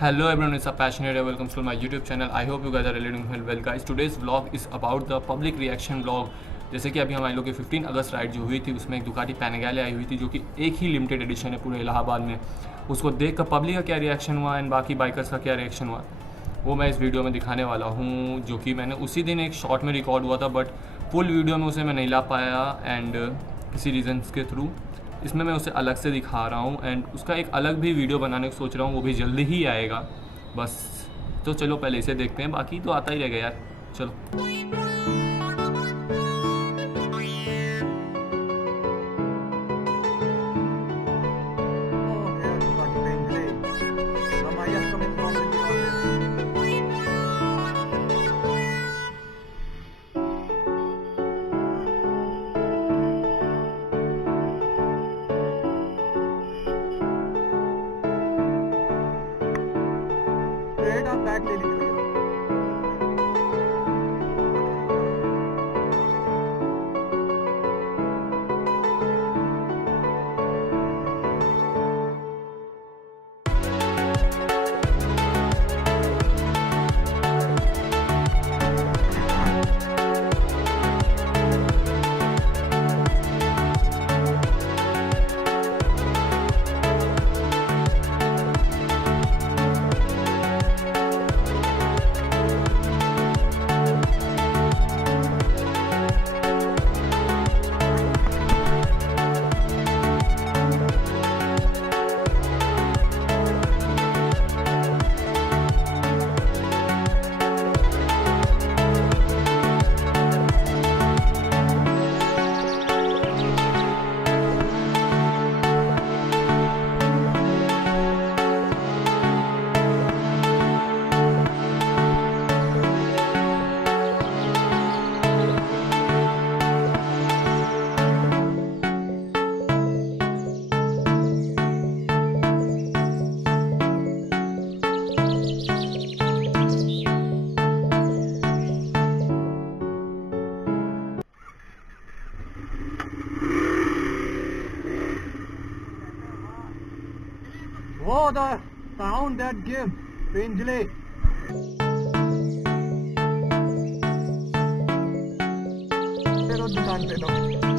Hello everyone, it's a passionate and welcome to my YouTube channel. I hope you guys are really doing well guys. Today's vlog is about the public reaction vlog. जैसे कि अभी हमारे लोग की 15 अगस्त ride जो हुई थी उसमें एक दुकाटी पैनिगाले आई हुई थी जो कि एक ही लिमिटेड एडिशन है पूरे इलाहाबाद में। उसको देख कर पब्लिक का क्या रिएक्शन हुआ एंड बाकी बाइकर्स का क्या रिएक्शन हुआ वो मैं इस वीडियो में दिखाने वाला हूँ, जो कि मैंने उसी दिन एक शॉर्ट में रिकॉर्ड हुआ था बट फुल वीडियो में उसे मैं नहीं ला पाया एंड किसी रीजन्स के थ्रू इसमें मैं उसे अलग से दिखा रहा हूँ एंड उसका एक अलग भी वीडियो बनाने को सोच रहा हूँ, वो भी जल्दी ही आएगा बस। तो चलो पहले इसे देखते हैं, बाकी तो आता ही रहेगा यार। चलो बैग ले लीजिए भैया। Oh, the sound that gives, Pinjli. दुकान पे लो।